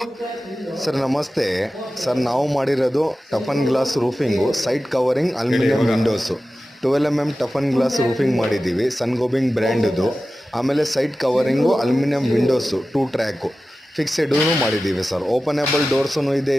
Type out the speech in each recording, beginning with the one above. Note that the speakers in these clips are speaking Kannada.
ಸರ್ ನಮಸ್ತೆ ಸರ್, ನಾವು ಮಾಡಿರೋದು ಟಫನ್ glass roofing, side covering aluminium windows. 12 ಟಫನ್ ಗ್ಲಾಸ್ ರೂಫಿಂಗ್ ಮಾಡಿದ್ದೀವಿ, ಸನ್ ಗೋಬಿಂಗ್ ಬ್ರ್ಯಾಂಡ್ದು. ಆಮೇಲೆ side covering aluminium windows 2 track fixed ಮಾಡಿದ್ದೀವಿ ಸರ್. ಓಪನೇಬಲ್ ಡೋರ್ಸೂ ಇದೆ,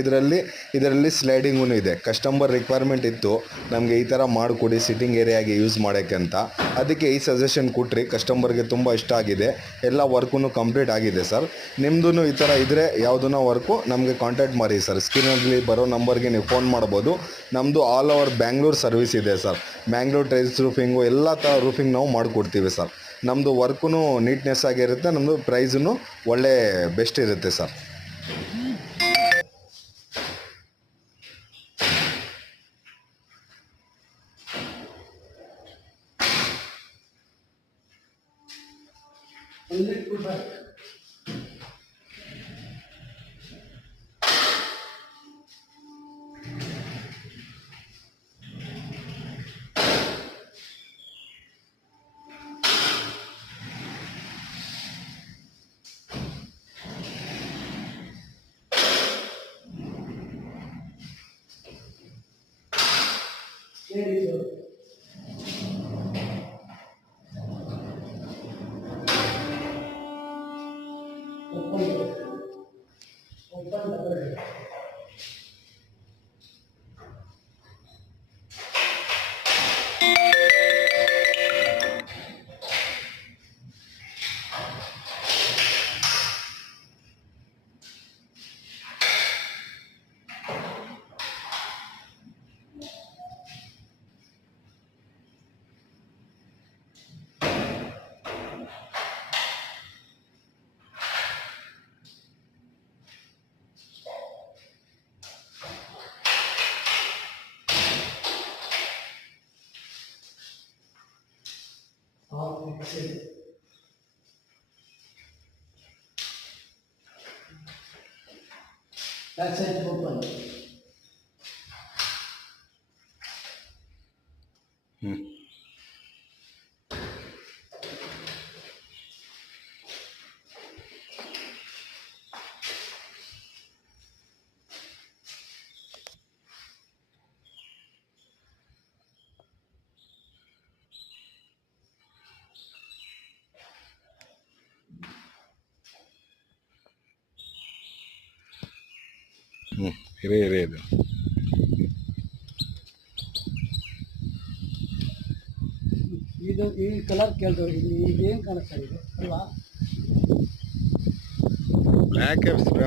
ಇದರಲ್ಲಿ ಸ್ಲೈಡಿಂಗೂ ಇದೆ. ಕಸ್ಟಮರ್ ರಿಕ್ವೈರ್ಮೆಂಟ್ ಇತ್ತು ನಮಗೆ ಈ ಥರ ಮಾಡಿಕೊಡಿ ಸಿಟ್ಟಿಂಗ್ ಏರಿಯಾಗೆ ಯೂಸ್ ಮಾಡೋಕ್ಕೆ ಅಂತ. ಅದಕ್ಕೆ ಈ ಸಜೆಷನ್ ಕೊಟ್ರಿ, ಕಸ್ಟಮರ್ಗೆ ತುಂಬ ಇಷ್ಟ ಆಗಿದೆ. ಎಲ್ಲ ವರ್ಕೂ ಕಂಪ್ಲೀಟ್ ಆಗಿದೆ ಸರ್. ನಿಮ್ಮದು ಈ ಥರ ಇದ್ದರೆ ಯಾವುದನ್ನ ವರ್ಕು ನಮಗೆ ಕಾಂಟ್ಯಾಕ್ಟ್ ಮಾಡಿ ಸರ್. ಸ್ಕ್ರೀನಲ್ಲಿ ಬರೋ ನಂಬರ್ಗೆ ನೀವು ಫೋನ್ ಮಾಡ್ಬೋದು. ನಮ್ಮದು ಆಲ್ ಓವರ್ ಬ್ಯಾಂಗ್ಳೂರು ಸರ್ವಿಸ್ ಇದೆ ಸರ್. ಬ್ಯಾಂಗ್ಳೂರು ಟೈಲ್ಸ್ ರೂಫಿಂಗು ಎಲ್ಲ ಥರ ರೂಫಿಂಗ್ ನಾವು ಮಾಡಿಕೊಡ್ತೀವಿ ಸರ್. ನಮ್ಮದು ವರ್ಕೂ ನೀಟ್ನೆಸ್ ಆಗಿರುತ್ತೆ, ನಮ್ಮದು ಪ್ರೈಸೂ ಒಳ್ಳೆ ಬೆಸ್ಟ್ ಇರುತ್ತೆ ಸರ್. That's it, open. ಇರೇ ಇದು ಇದು ಈ ಕಲರ್ ಕೇಳಿದ್ರು, ಇಲ್ಲಿ ಏನು ಕಾಣಿಸ್ತಾ ಇದೆ ಅಲ್ವಾ? ಬ್ಲ್ಯಾಕ್